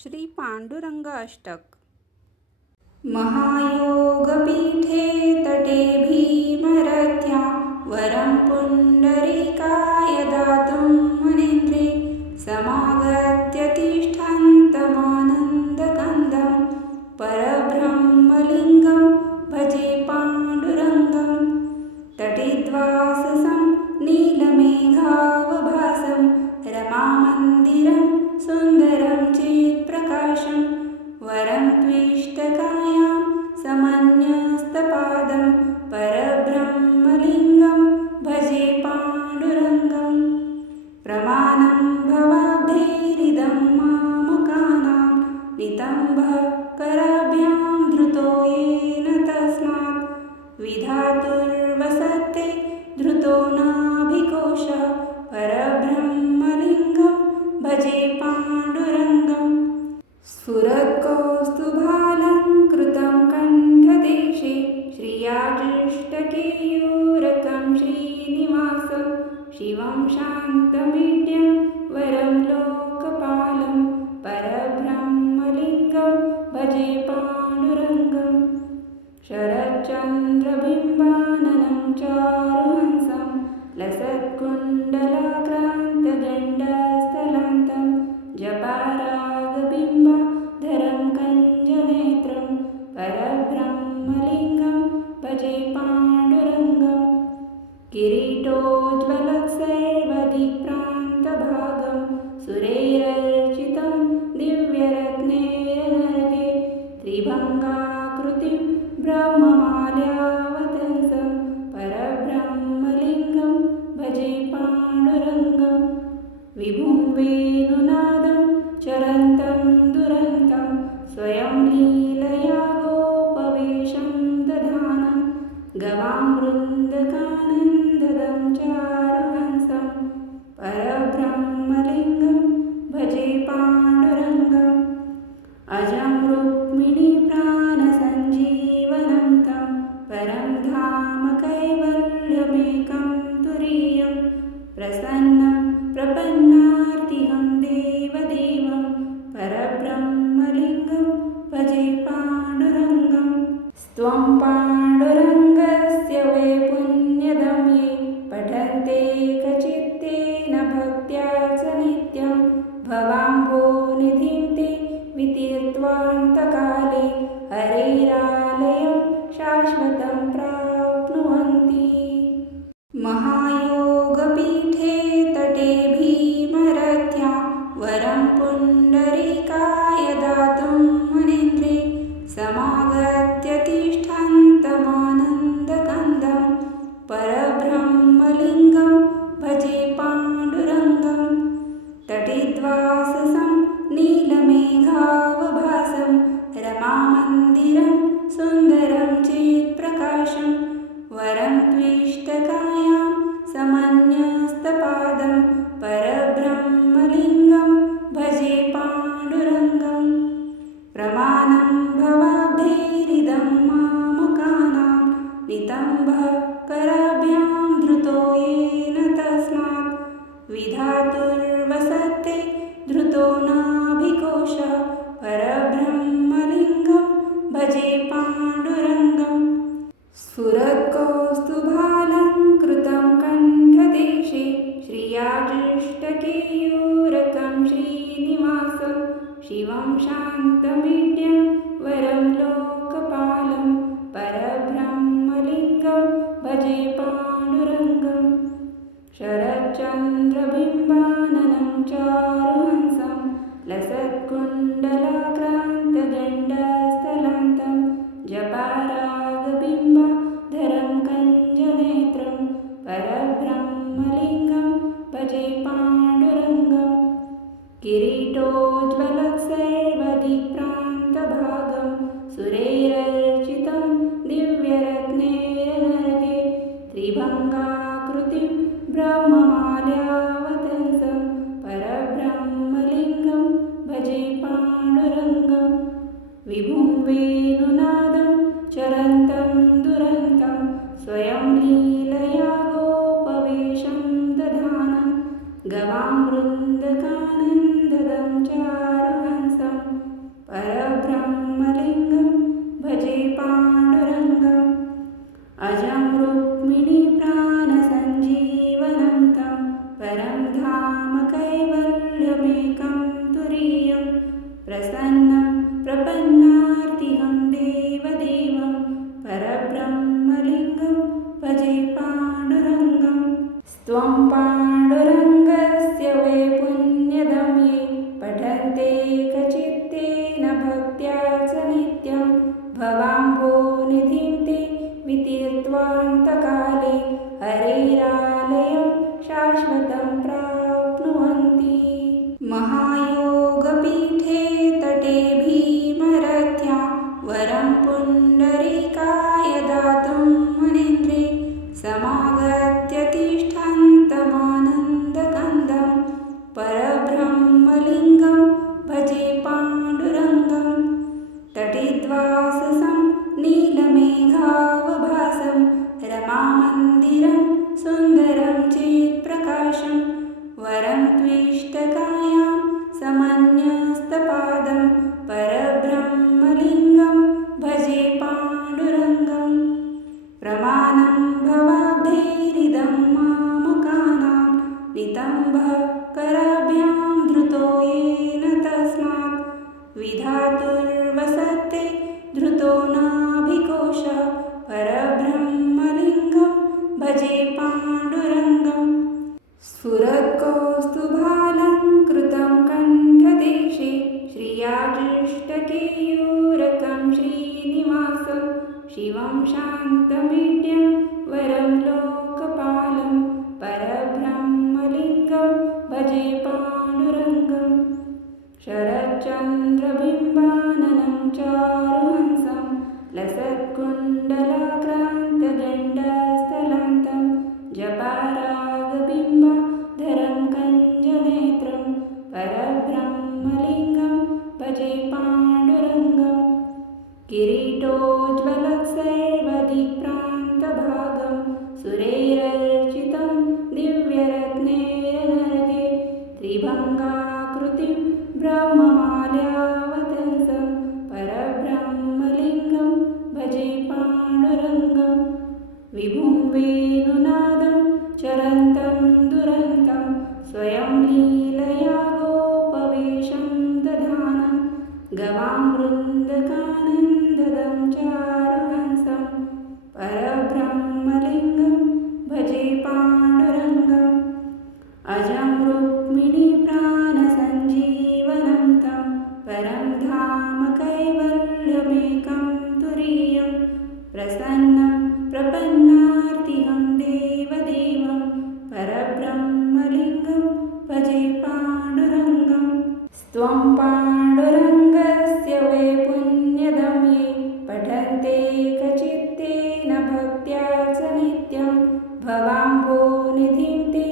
श्री पांडुरंग अष्टक। महायोगपीठे तटे भीमरथ्या वरं पुण्डरीकाय दातुं मुनीन्द्रे समागत्य तिष्ठन्तमानन्दकन्दं परब्रह्मलिङ्गं भजे पाण्डुरङ्गं। तटिद्वाससं नीलमेघावभासं रमामन्दिरं सुन्दरं चित्प्रकाशं वरं त्विष्टकायां समन्यस्तपादं परब्रह्मलिङ्गं भजे पाण्डुरङ्गं। प्रमाणं भवाब्धैरिदं मामकानां नितम्बः कराभ्यां धृतो येन तस्मात् विधातुर्वसते धृतो नाभिकोशः परब्रह्मलिङ्गं भजे पाण्डुरङ्गम्। स्फुरत्कौस्तुभालङ्कृतं कण्ठदेशे श्रियादृष्टकेयूरकं श्रीनिवासं शिवं शान्तमीड्यं वरं लोकपालं परब्रह्मलिङ्गं भजे पाण्डुरङ्गं। शरच्चन्द्रबिम्बाननं चारुहंसं लसत्कुण्डलाक्रान्तगण्डस्थलान्तं जपारागबिम्बाधरं कञ्जनेत्रं परब्रह्मलिङ्गं भजे पाण्डुरङ्गं। किरीटोज्ज्वलत्सर्वदिक्प्रान्तभागं सुरैरर्चितं दिव्यरत्नैरनर्घे त्रिभङ्गाकृतिं ब्रह्ममाल्यावतंसं परब्रह्मलिङ्गं भजे पाण्डुरङ्गं। विभुं वेणुनादं चरन्तं दुरन्तं स्वयं लीलया गोपवेशं दधानं गवां वृन्दकानन्ददं चारुहंसं परब्रह्मलिङ्गं भजे पाण्डुरङ्गम्। अजं रुक्मिणीप्राणसञ्जीवनं तं परं धाम कैवल्यमेकं तुरीयं प्रसन्नं प्रपन्नार्तिहं देवदेवं परब्रह्मलिङ्गं भजे पाण्डुरङ्गं। स्त्वं पाण्डुरङ्गस्य वै पुण्यदं ये पठन्ते कचित्तेन भक्त्या च नित्यं भवाम्भोनिधिं ते वितीर्त्वान्तकाले हरेरालयं शाश्वतं प्राप्नुवन्ति। महायोगपीठे तटे भीमरथ्या वरं पुण्डरीकाय दातुं मुनीन्द्रे समागत्य तिष्ठन्तमानन्दकन्दं परब्रह्मलिङ्गं भजे पाण्डुरङ्गं। तटिद्वाससं नीलमेघावभासं रमामन्दिरं सुन्दरं चित्प्रकाशं वरं त्विष्टकायां समन्यस्तपादं परब्रह्मलिङ्गं भजे पाण्डुरङ्गं। प्रमाणं भवाब्धैरिदं मामकानां नितम्बः कराभ्यां धृतो येन तस्मात् विधातुर्वसते धृतो नाभिकोशः परब्रह्मलिङ्गं भजे पाण्डुरङ्गं। स्फुरत्कौस्तुभालङ्कृतं कण्ठदेशे श्रियादृष्टकेयूरकं श्रीनिवासं शिवं शान्तमीड्यं वरं लोकपालं परब्रह्मलिङ्गं भजे पाण्डुरङ्गं। शरच्चन्द्रबिम्बाननं चारुहंसं लसत्कुण्डलाक्रान्तगण्डस्थलान्तं जपारागबिम्बाधरं कञ्जनेत्रं परब्रह्मलिङ्गं भजे पाण्डुरङ्गं। किरीटोज्ज्वलत्सर्वदिक्प्रान्तभागं सुरैरर्चितं दिव्यरत्नैरनर्घे त्रिभङ्गाकृतिं ब्रह्ममाल्यावतंसं परब्रह्मलिङ्गं भजे पाण्डुरङ्गं। विभुं वेणुनादं चरन्तं दुरन्तं स्वयं लीलया गोपवेशं दधानं गवां वृन्दकानन्ददं चारुहंसं प्रसन्नं प्रपन्नार्तिहं देवदेवं परब्रह्मलिङ्गं भजे पाण्डुरङ्गं। स्त्वं पाण्डुरङ्गस्य वै पुण्यदं ये पठन्ते कचित्तेन भक्त्या च नित्यं भवाम्भोनिधिं ते वितीर्त्वान्तकाले हरेरालयं शाश्वतं प्राप्नुवन्ति। महायोगपीठे तटे भीमरथ्या वरं पुण्डरीकाय दातुं मुनीन्द्रे समागत्य तिष्ठन्तमानन्दकन्दं परब्रह्मलिङ्गं भजे पाण्डुरङ्गं। तटिद्वाससं नीलमेघावभासं रमामन्दिरं सुन्दरं चित्प्रकाशं वरं त्विष्टकायां समन्यस्तपादं परब्रह्मलिङ्गं भजे पाण्डुरङ्गं। प्रमाणं भवाब्धैरिदं मामकानां नितम्बः कराभ्यां धृतो येन तस्मात् विधातुर्वसते धृतो नाभिकोशः परब्रह्मलिङ्गं भजे पाण्डुरङ्गं। स्फुरत्कौस्तुभालङ्कृतं कण्ठदेशे श्रियादृष्टकेयूरकं श्रीनिवासं शिवं शान्तमीड्यं वरं लोकपालं परब्रह्मलिङ्गं भजे पाण्डुरङ्गं। शरच्चन्द्रबिम्बाननं चारुहंसं लसत्कुण्डलाक्रान्तगण्डस्थलान्तं जपारागबिम्बाधरं कञ्जनेत्रं परब्रह्मलिङ्गं भजे पाण्डुरङ्गं। किरीटोज्ज्वलत्सर्वदिक्प्रान्तभागं सुरैरर्चितं दिव्यरत्नैरनर्घे त्रिभङ्गाकृतिं ब्रह्ममाल्यावतंसं परब्रह्मलिङ्गं भजे पाण्डुरङ्गं। विभुं वेणुनादं चरन्तं दुरन्तं स्वयं लीलया गोपवेशं दधानं गवामृन्दकानन्ददं चारुहंसं परब्रह्मलिङ्गं भजे पाण्डुरङ्गम्। अजं रुक्मिणीप्राणसञ्जीवनं तं परं धाम कैवल्यमेकं तुरीयं प्रसन्नं प्रपन्नार्तिहं देवदेवं परब्रह्मलिङ्गं भजे पाण्डुरङ्गं। स्त्वं पाण्डुरङ्गस्य वै पुण्यदं ये पठन्ते कचित्तेन भक्त्या च नित्यं भवाम्भोनिधिं ते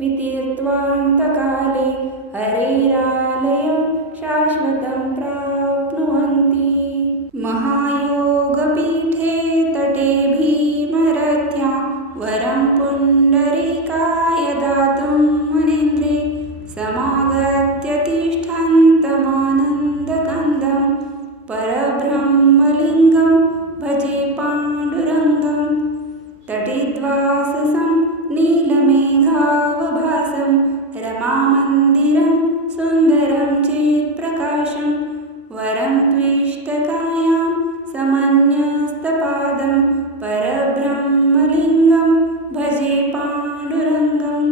वितीर्त्वान्तकाले हरेरालयं शाश्वतं प्राप्नुवन्ति। महायोगपीठे तटे भीमरथ्या वरं पुण्डरीकाय दातुं मुनीन्द्रे समागत्य तिष्ठन्तमानन्दकन्दं परब्रह्मलिङ्गं भजे पाण्डुरङ्गं। तटिद्वाससं नीलमेघावभासं रमामन्दिरं सुन्दरं चित्प्रकाशं वरं त्विष्टकायां समन्यस्तपादं परब्रह्मलिङ्गं भजे पाण्डुरङ्गं।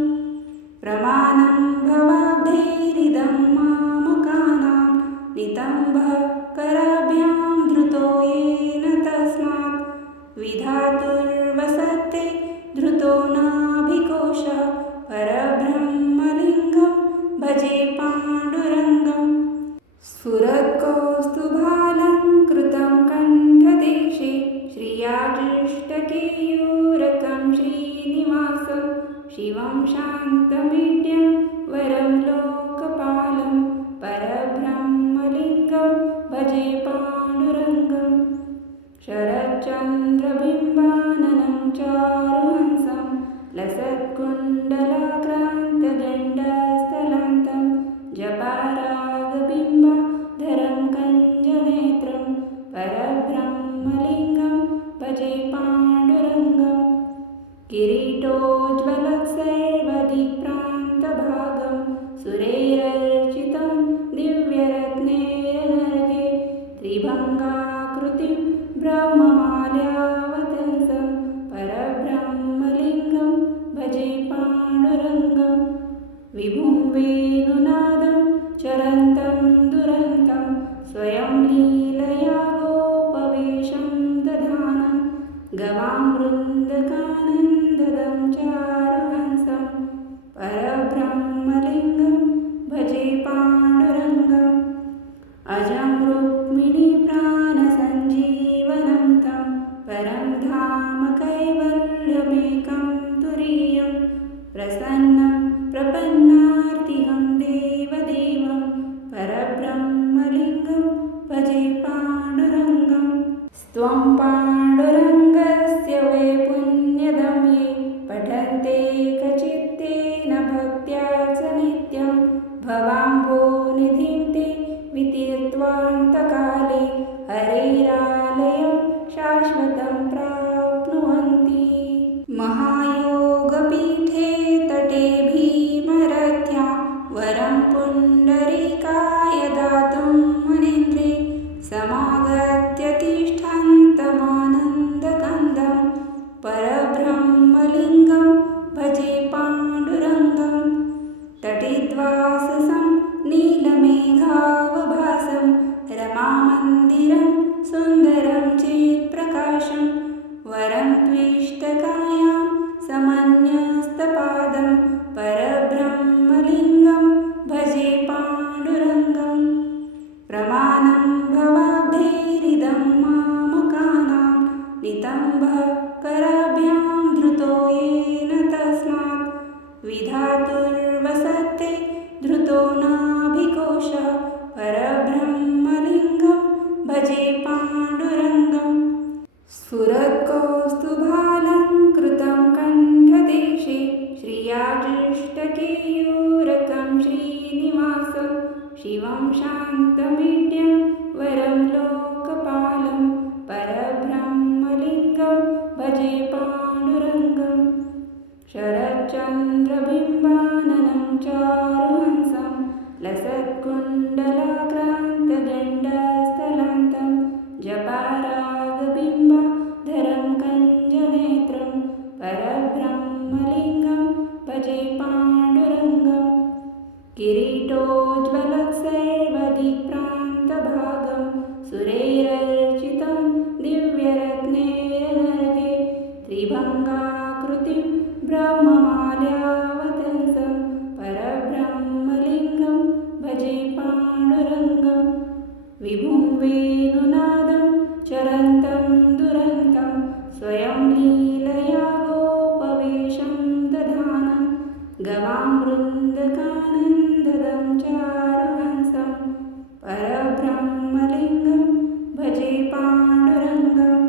प्रमाणं भवाब्धैरिदं मामकानां नितम्बः कराभ्यां धृतो येन तस्मात् विधातुर्वसते धृतो नाभिकोशः परब्रह्मलिङ्गं भजे पाण्डुरङ्गं। स्फुरत्कौस्तुभालङ्कृतं कण्ठदेशे श्रियादृष्टकेयूरकं श्रीनिवासं शिवं शान्तमीड्यं वरं लोकपालं परब्रह्मलिङ्गं भजे पाण्डुरङ्गं। शरच्चन्द्रबिम्बाननं चारुहंसं लसत्कुण्डलाक्रान्तगण्डस्थलान्तं जपारागबिम्बाधरं कञ्जनेत्रं परब्रह्मलिङ्गं भजे पाण्डुरङ्गं। किरीटोज्ज्वलत्सर्वदिक्प्रान्तभागं सुरैरर्चितं दिव्यरत्नैरनर्घे भजे पाण्डुरङ्गं स्त्वं पाण्डुरङ्गस्य वै पुण्यदं ये पठन्ते कचित्तेन भक्त्या च नित्यं भवाम्भोनिधिं ते वितीर्त्वान्तकाले हरेरालयं शाश्वतं प्राप्नुवन्ति। महायोगपीठे तटे भीमरथ्या वरं पुण्डरीकाय दातुं मुनीन्द्रे समागत्य तिष्ठन्तमानन्दकन्दं परब्रह्मलिङ्गं भजे पाण्डुरङ्गं तटिद्वाससं नीलमेघावभासं रमामन्दिरं सुन्दरं चित्प्रकाशं वरं त्विष्टकायां समन्यस्तपादं परब्रह्मलिङ्गं भजे पाण्डुरङ्गं प्रमाणं भवाब्धैरिदं मामकानां नितम्बकराभ्यां धृतो येन तस्मात् विधातुर्वसते धृतो नाभिकोशः परब्रह्मलिङ्गं भजे पाण्डुरङ्गं स्फुरत्कौस्तुभालङ्कृतं कण्ठदेशे श्रियाजुष्टकेयूरकं श्रीनिवासं शिवं शान्तमीड्यं वरं लोकपालं परब्रह्मलिङ्गं भजे पाण्डुरङ्गं शरच्चन्द्रबिम्बाननं चारुहंसं लसत्कुण्डलाक्रान्तगण्डस्थलान्तं जपारागबिम्बाधरं कञ्जनेत्रं परब्रह्मलिङ्गं भजे पाण्डुरङ्गं किरीटोज्ज्वलत्सर्वदिक्प्रान्तभागं सुरैरर्चितं दिव्यरत्नैरनर्घे त्रिभङ्गाकृतिं ब्रह्ममाल्यावतंसं परब्रह्मलिङ्गं भजे पाण्डुरङ्गं विभुं वेणुनादं चरन्तं दुरन्तं स्वयं लीलया गोपवेशं दधानं गवां वृन्दकानन्ददं चारुहंसं परब्रह्मलिङ्गं भजे पाण्डुरङ्गम्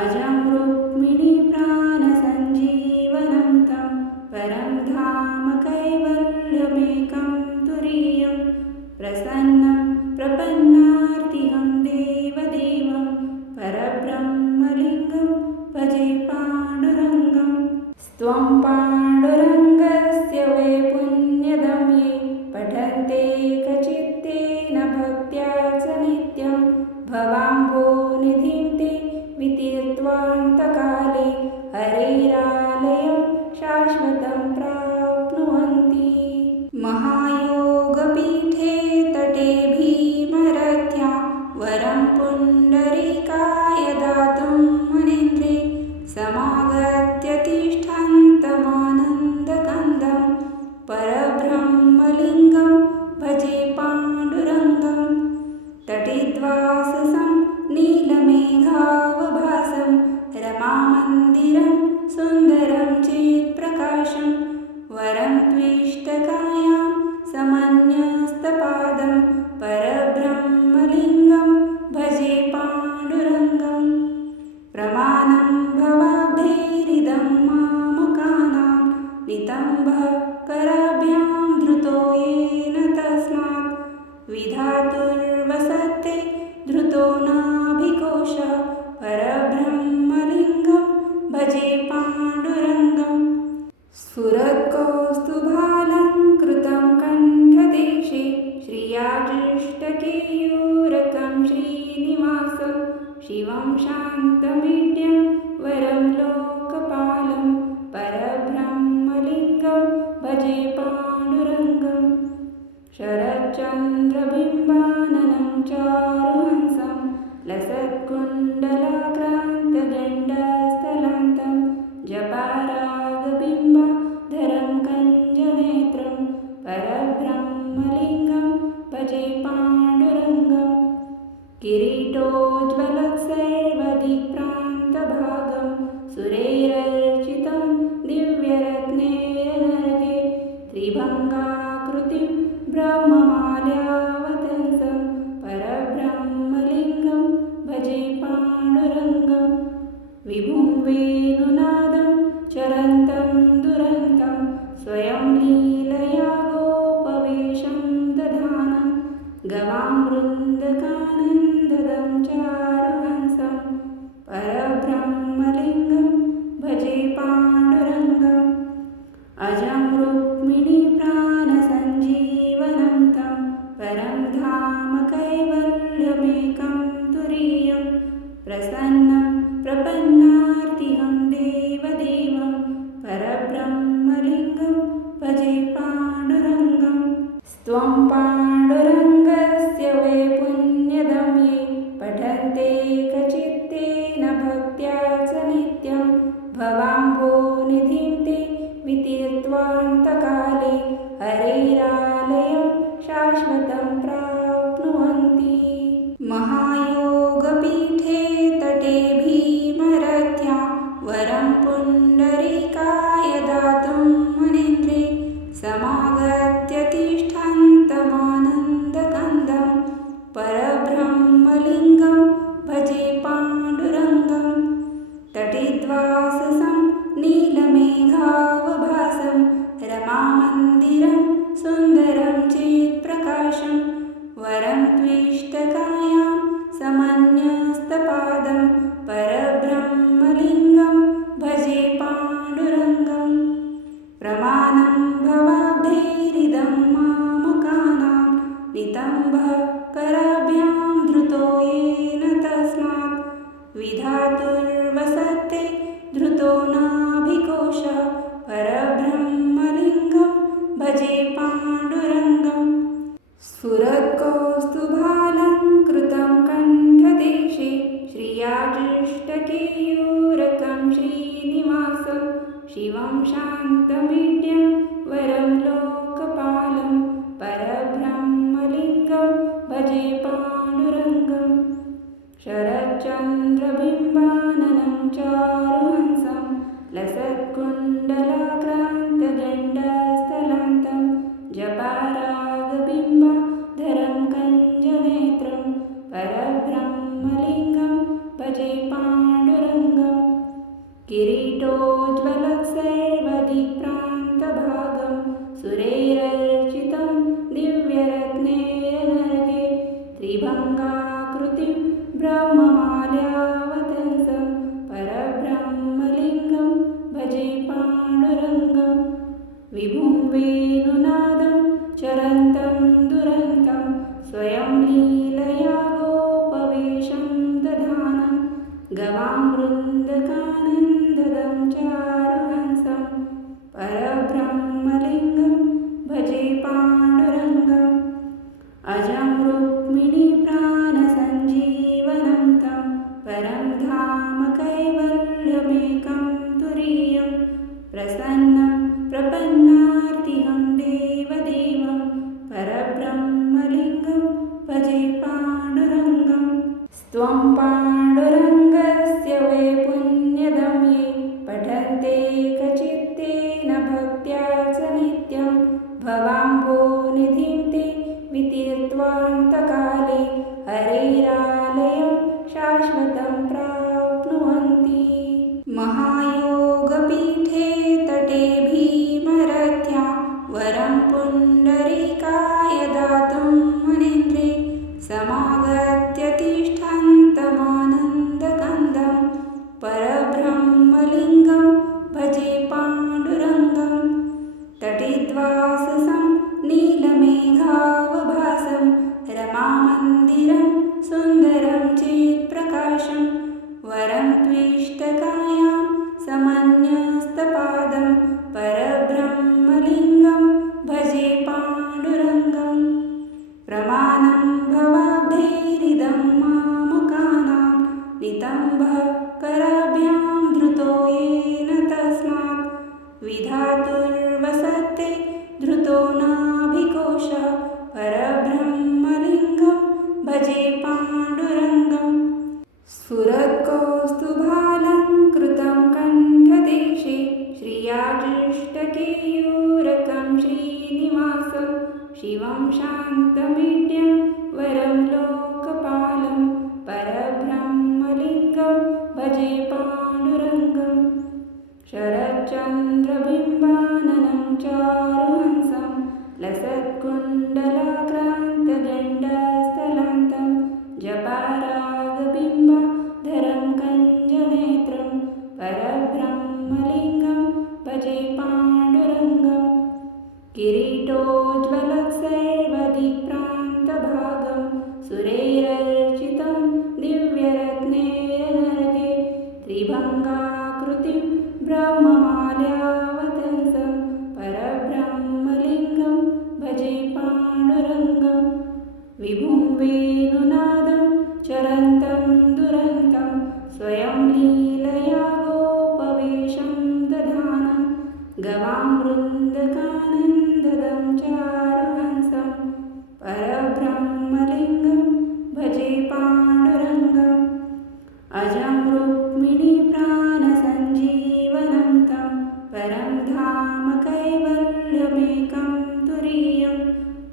अजं रुक्मिणीप्राणसञ्जीवनं तं परं धाम कैवल्यमेकं तुरीयं प्रसन्नं प्रपन्नार्तिहं देवदेवं परब्रह्मलिङ्गं भजे पाण्डुरङ्गं स्त्वं पाण्डुरङ्गस्य वै पुण्यदं ये पठन्ते कचित्तेन भक्त्या च नित्यं भवाम्भोनिधिं ते वितीर्त्वान्तकाले हरेरालयं शाश्वतं प्राप्नुवन्ति। महायोगपीठे तटे भीमरथ्या वरं पुण्डरीकाय दातुं मुनीन्द्रे समागत्य तिष्ठन्तमानन्दकन्दं परब्रह्मलिङ्गं भजे पाण्डुरङ्गं तटिद्वाससं नीलमेघावभासं रमामन्दिरं सुन्दरं चित्प्रकाशं वरं त्विष्टकायां समन्यस्तपादं परब्रह्मलिङ्गं भजे पाण्डुरङ्गं प्रमाणं भवाब्धैरिदं मामकानां नितम्बकराभ्यां धृतो येन तस्मात् विधातुर्वसते धृतो नाभिकोशः परब्रह्मलिङ्गं भजे पाण्डुरङ्गं स्फुरत्कौस्तुभालङ्कृतं कण्ठदेशे श्रियाजुष्टकेयूरकं श्रीनिवासं शिवं शान्तमीड्यं वरं लोकपालं परब्रह्मलिङ्गं भजे पाण्डुरङ्गं शरच्चन्द्रबिम्बाननं चारुहंसं लसत्कुण्डलाक्रान्तगण्डस्थलान्तं जपारागबिम्बाधरं कञ्जनेत्रं परब्रह्मलिङ्गं भजे पाण्डुरङ्गं किरीटोज्ज्वलत्सर्वदिक्प्रान्तभागं सुरैरर्चितं दिव्यरत्नैरनर्घे त्रिभङ्गाकृतिं ब्रह्ममाल्यावतंसं परब्रह्म वेणुनादं चरन्तं दुरन्तं स्वयं लीलया गोपवेशं दधानं गवामृन्दकानन्ददं चारुहंसं परब्रह्मलिङ्गं भजे पाण्डुरङ्गम् अजं रुक्मिणीप्राणसञ्जीवनं तं परं धाम कैवल्यमेकं तुरीयं प्रसन्नं प्रपन्नार्तिहं देवदेवं परब्रह्मलिङ्गं भजे पाण्डुरङ्गम् स्त्वं पाण्डुरङ्गस्य वै पुण्यदं ये पठन्ते कचित्तेन भक्त्या च नित्यं भवाम्भोनिधिं ते वितीर्त्वान्तकाले हरेरालयं शाश्वतं प्राप्नुवन्ति महायोगपीठे तटे भीमरथ्या वरं पुण्डरीकाय दातुं मुनीन्द्रे समागत्य तिष्ठन्तमानन्दकन्दं परब्रह्मलिङ्गं भजे पाण्डुरङ्गं तटिद्वाससं नीलमेघावभासं रमामन्दिरं सुन्दरं चित्प्रकाशं वरं त्विष्टकायां समन्यस्तपादं परब्रह्मलिङ्गं भजे पाण्डुरङ्गं प्रमाणं भवाब्धैरिदं मामकानां नितम्बः कराभ्यां धृतो येन तस्मात् विधातुर्वसते धृतो नाभिकोशः परब्रह्मलिङ्गं भजे पाण्डुरङ्गम् स्फुरत्कौस्तुभालङ्कृतं कण्ठदेशे श्रियादृष्टकेयूरकं श्रीनिवासं शिवं शान्तमीड्यं वरं लोकपालं परब्रह्मलिङ्गं भजे पाण्डुरङ्गम् शरच्चन्द्रबिम्बाननं चारुहंसं लसत्कुण्डलाक्रान्तगण्डस्थलान्तं जपारागबिम्बाधरं कञ्जनेत्रं परब्रह्मलिङ्गं भजे पाण्डुरङ्गम् किरीटोज्ज्वलत्सर्वदिक्प्रान्तभागं सुरैरर्चितं दिव्यरत्नेरनर्गे त्रिभङ्गाकृतिं ब्रह्ममाल्यावतंसं परब्रह्मलिङ्गं भजे पाण्डुरङ्गम् विभुं वेणुनादं चरन्तं दुरन्तं स्वयं लीलया गोपवेशं दधानं गवामृन्दकानन्ददं चारुहंसं परब्रह्मलिङ्गं भजे पाण्डुरङ्गम् अजं रुक्मिणीप्राणसञ्जीवनं तं परं धाम कैवल्यमेकं तुरीयं प्रसन्नं प्रपन्नार्तिहं देवदेवं परब्रह्मलिङ्गं भजे पाण्डुरङ्गम् स्त्वं पाण्डुरङ्गस्य वै पुण्यदं ये पठन्ते कचित्तेन भक्त्या च नित्यं भवाम्भोनिधिं ते वितीर्त्वान्तकाले हरेरालयं शाश्वतं प्राप्नुवन्ति महायोगपीठे तटे भीमरथ्या वरं पुण्डरीकाय दातुं मुनीन्द्रे समागत्य तिष्ठन्तमानन्दकन्दं परब्रह्मलिङ्गं भजे पाण्डुरङ्गं तटिद्वाससं नीलमेघावभासं रमामन्दिरं सुन्दरं चित्प्रकाशं वरं त्विष्टकायां समन्यस्तपादं परब्रह्मलिङ्गं भजे पाण्डुरङ्गम् प्रमाणं भवाब्धैरिदं मामकानां नितम्बः कराभ्यां धृतो येन तस्मात् विधातुर्वसते धृतो नाभिकोशः परब्रह्मलिङ्गं भजे पाण्डुरङ्गम् स्फुरत्कौस्तुभालङ्कृतं कण्ठदेशे श्रियादृष्टकेयूरकं श्रीनिवासं शिवं शान्तमीड्यं वरं लोकपालं परब्रह्मलिङ्गं भजे पाण्डुरङ्गम् लसत्कुण्डलाक्रान्तगण्डस्थलान्तं जपारागबिम्बाधरं कञ्जनेत्रं परब्रह्मलिङ्गं भजे पाण्डुरङ्गं किरीटोज्ज्वलत्सर्वदिक्प्रान्तभागं सुरैरर्चितं दिव्यरत्नेरनर्घे त्रिभङ्गाकृतिं ब्रह्ममाल्यावतंसं परब्रह्मलिङ्गं भजे पाण्डुरङ्गं विभुं वेणुनादं चरन्तं दुरन्तं स्वयं लीलया गोपवेशं दधानं गवां वृन्दकानन्ददं चारुहंसं परब्रह्मलिङ्गं भजे पाण्डुरङ्गम् अजं रुक्मिणीप्राणसञ्जीवनं तं परं धाम कैवल्यमेकं तुरीयं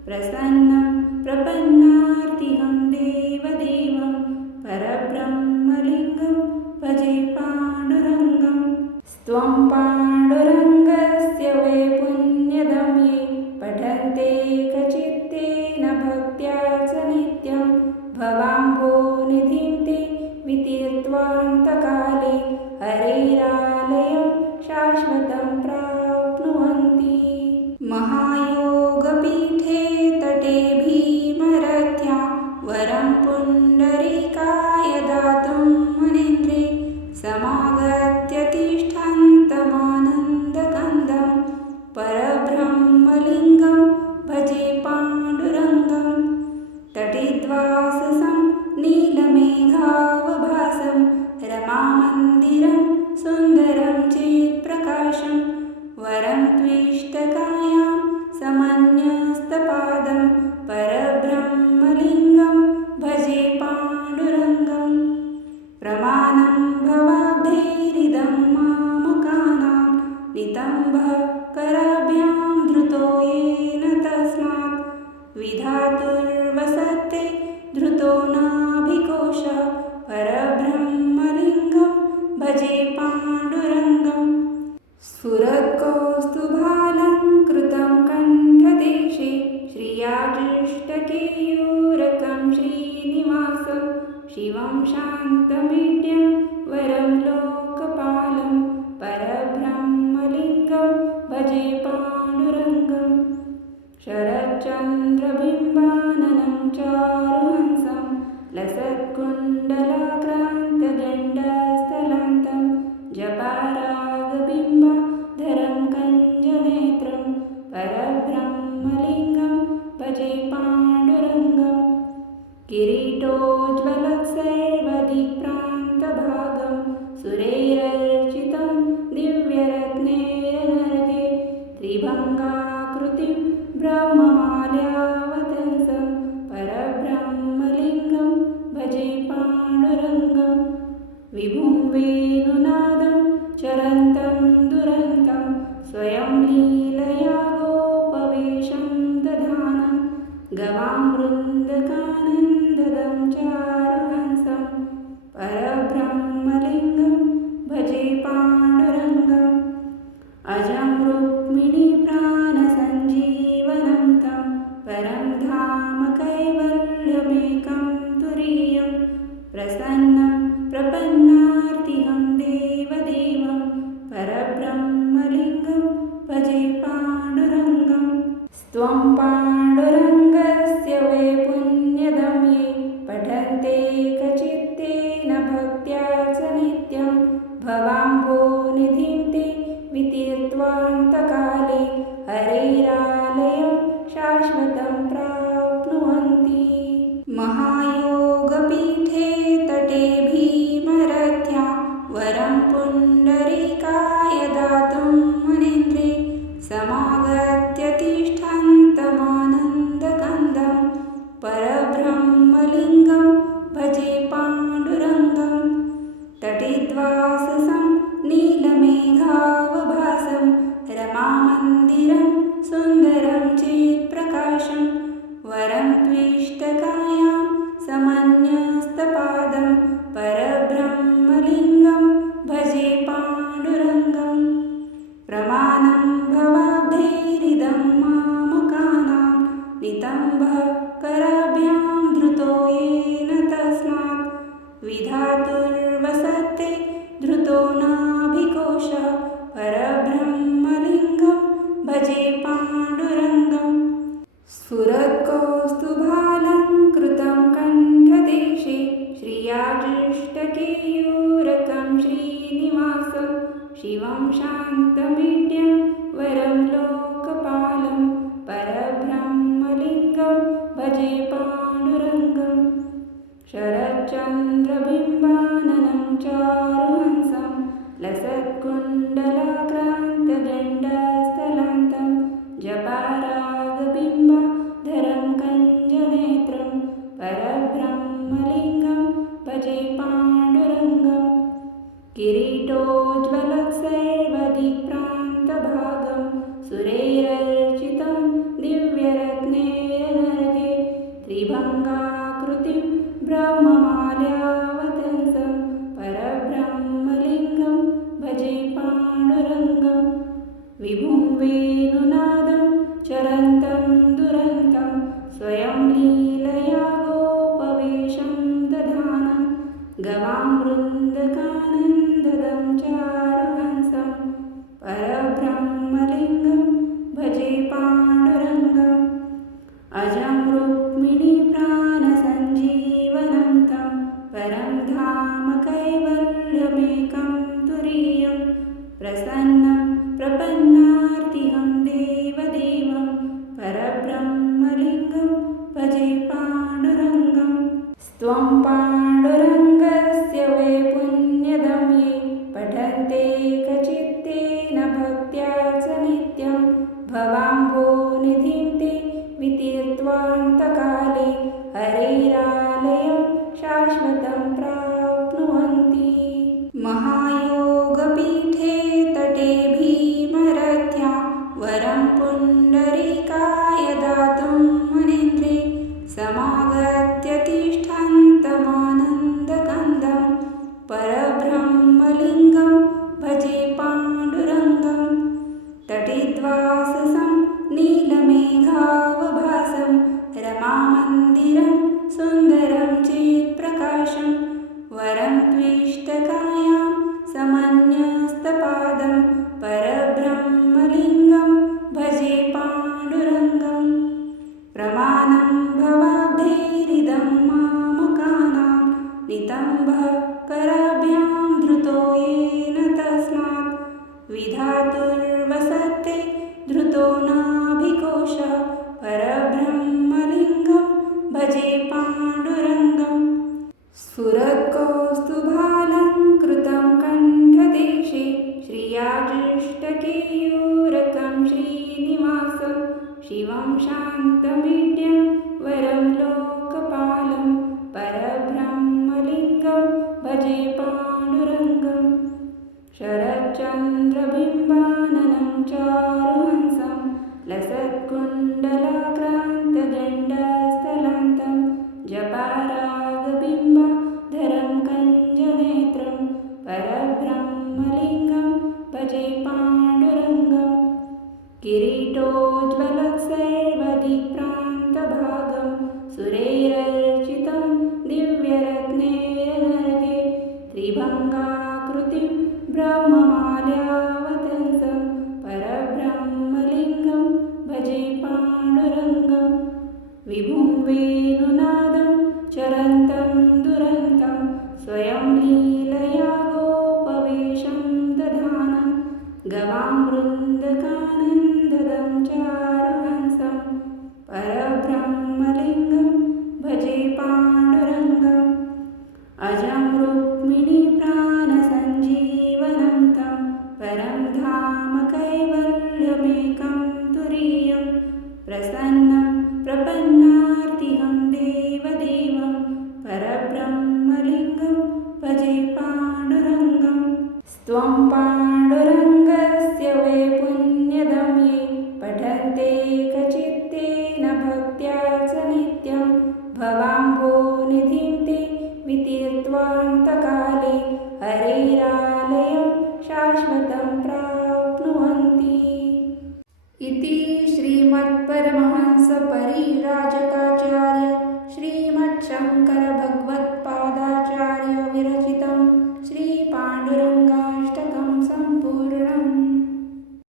प्रसन्नं प्रपन्नार्तिहं देवदेवं परब्रह्मलिङ्गं भजे पाण्डुरङ्गं स्त्वं पाण्डुरङ्गस्य वै पुण्यदं ये पठन्ते कचित्तेन भक्त्या च नित्यं भवाम्भोनिधिं ते वितीर्त्वान्तकाले हरेरालयं शाश्वतं प्राप्नुवन्ति महायोगपीठे तटे भीमरथ्या वरं पुण्डरीकाय दातुं मुनीन्द्रे समागत्य तिष्ठन्तमानन्दकन्दं परब्रह्मलिङ्गं भजे पाण्डुरङ्गं तटिद्वाससं नीलमेघावभासं रमामन्दिरं सुन्दरं चित्प्रकाशं वरं त्विष्टकायां समन्यस्तपादं परब्रह्मलिङ्गं भजे पाण्डुरङ्गं प्रमाणं भवाब्धैरिदं मामकानां नितम्बः कराभ्यां धृतो येन तस्मात् विधातुर्वसते धृतो नाभिकोशः परब्रह्मलिङ्गं भजे पाण्डुरङ्गं स्फुरत्कौस्तुभालङ्कृतं कण्ठदेशे श्रियादृष्टकेयूरकं श्रीनिवासं शिवं शान्तमीड्यं वरं लोकपालं परब्रह्मलिङ्गं भजे पाण्डुरङ्गं शरच्चन्द्रबिम्बाननं चारुहंसं लसत्कुण्डलाक्रान्तगण्डस्थलान्तं जपारागबिम्बाधरं कञ्जनेत्रं परब्रह्मलिङ्गं भजे पाण्डुरङ्गं किरीटोज्ज्वलत्सर्वदिक्प्रान्तभागं सुरैरर्चितं दिव्यरत्नेरनर्घे त्रिभङ्गाकृतिं ब्रह्ममाल्यावतंसं परब्रह्मलिङ्गं भजे पाण्डुरङ्गं विभुं वेणुनादं चरन्तं दुरन्तं स्वयं लीलया गोपवेशं दधानं गवां वृन्दकानन्ददं चारुहंसं परब्रह्मलिङ्गं भजे पाण्डुरङ्गम् अजं रुक्मिणीप्राणसञ्जीवनं तं परं धाम कैवल्यमेकं तुरीयं प्रसन्नं प्रपन्नार्तिहं देवदेवं परब्रह्मलिङ्गं भजे पाण्डुरङ्गं स्त्वं पाण्डुरङ्गस्य वै पुण्यदं ये पठन्ते कचित्तेन भक्त्या च नित्यं भवाम्भोनिधिं ते वितीर्त्वान्तकाले हरेरालयं शाश्वतं प्राप्नुवन्ति महायोगपीठे तटे भीमरथ्या वरं पुण्डरीकाय दातुं मुनीन्द्रे समागत्य तिष्ठन्तमानन्दकन्दं परब्रह्मलिङ्गं भजे पाण्डुरङ्गं तटिद्वाससं नीलमेघावभासं रमामन्दिरं सुन्दरं चित्प्रकाशं वरं त्विष्टकायां समन्यस्तपा शिवं शान्तमीड्यं वरं लोकपालं परब्रह्मलिङ्गं भजे पाण्डुरङ्गं शरच्चन्द्रबिम्बाननं चारुहंसं लसत्कुण्डलाक्रान्तगण्डस्थलान्तं जपारागबिम्बाधरं कञ्जनेत्रं परब्रह्मलिङ्गं भजे पाण्डुरङ्गं किरीटोज्ज्वलसर्वदिक्प्रान्तभागं सुरैरर्चितं दिव्यरत्नैरनर्घे त्रिभङ्गाकृतिं ब्रह्ममाल्यावतंसं परब्रह्मलिङ्गं भजे पाण्डुरङ्गं विभुं वेणुनादं चरन्तं दुरन्तं स्वयं लीलया गोपवेशं दधानं गवां वृन्दकानन्ददं चारुहंसं परब्रह्मलिङ्गं भजे पाण्डुरङ्गम् अजं रुक्मिणीप्राणसञ्जीवनं तं परं धाम कैवल्यमेकं तुरीयं प्रसन्नं प्रपन्नार्तिहं देवदेवं परब्रह्मलिङ्गं भजे पाण्डुरङ्गं स्त्वं पाण्डुरङ्गस्य वै पुण्यदं ये पठन्ते कचित्तेन भक्त्या च नित्यं भवाम्भोनिधिं ते वितीर्त्वान्तकाले हरेरालयं शाश्वतं प्राप्नुवन्ति महायोगपीठे तटे भीमरथ्या वरं पुण्डरीकाय दातुं मुनीन्द्रे समागत्य तिष्ठन्तमानन्दकन्दं परब्रह्मलिङ्गं भजे पाण्डुरङ्गं तटिद्वाससं नीलमेघावभासं रमामन्दिरं सुन्दरं चित्प्रकाशं वरं त्विष्टकायां समन्यस्तपादं परब्रह्मलिङ्गं भजे पाण्डुरङ्गं प्रमाणं भवाब्धैरिदं मामकानां नितम्बकराभ्यां धृतो येन तस्मात् विधातुर्वसते धृतो नाभिकोशः परब्रह्मलिङ्गं भजे पाण्डुरङ्गं स्फुरत्कौस्तुभालङ्कृतं कण्ठदेशे श्रियाजुष्टकेयूरकं श्रीनिवासं शिवं शान्तमीड्यं वरं लोकपालं परब्रह्मलिङ्गं भजे पाण्डुरङ्गं शरच्चन्द्रबिम्बाननं चारुहंसं लसत्कुण्डलाक्रान्तगण्डस्थलान्तं जपारागबिम्बाधरं कञ्जनेत्रं परब्रह्मलिङ्गं भजे पाण्डुरङ्गं किरीटोज्ज्वलसर्वदिक्प्रान्तभागं सुरैरर्चितं दिव्यरत्नैरनर्घे त्रिभङ्गाकृतिं ब्रह्ममाल्यावतंसं परब्रह्मलिङ्गं भजे पाण्डुरङ्गं विभुं वेणुनादं चरन्तं दुरन्तं स्वयं लीलया गोपवेशं दधानं गवां वृन्दकानन्ददं चारुहंसं परब्रह्मलिङ्गं भजे पाण्डुरङ्गम् अजं रुक्मिणीप्राणसञ्जीवनं तं परं धाम कैवल्यमेकं तुरीयं प्रसन्नं प्रपन्नार्तिहं देवदेवं परब्रह्मलिङ्गं भजे पाण्डुरङ्गं स्त्वं पाण्डुरङ्गस्य वै पुण्यदं ये पठन्ते कचित्तेन भक्त्या च नित्यं भवाम्भोनिधिं ते वितीर्त्वान्तकाले हरेरालयं शाश्वतं प्राप्नुवन्ति इति श्रीमत्परमहंस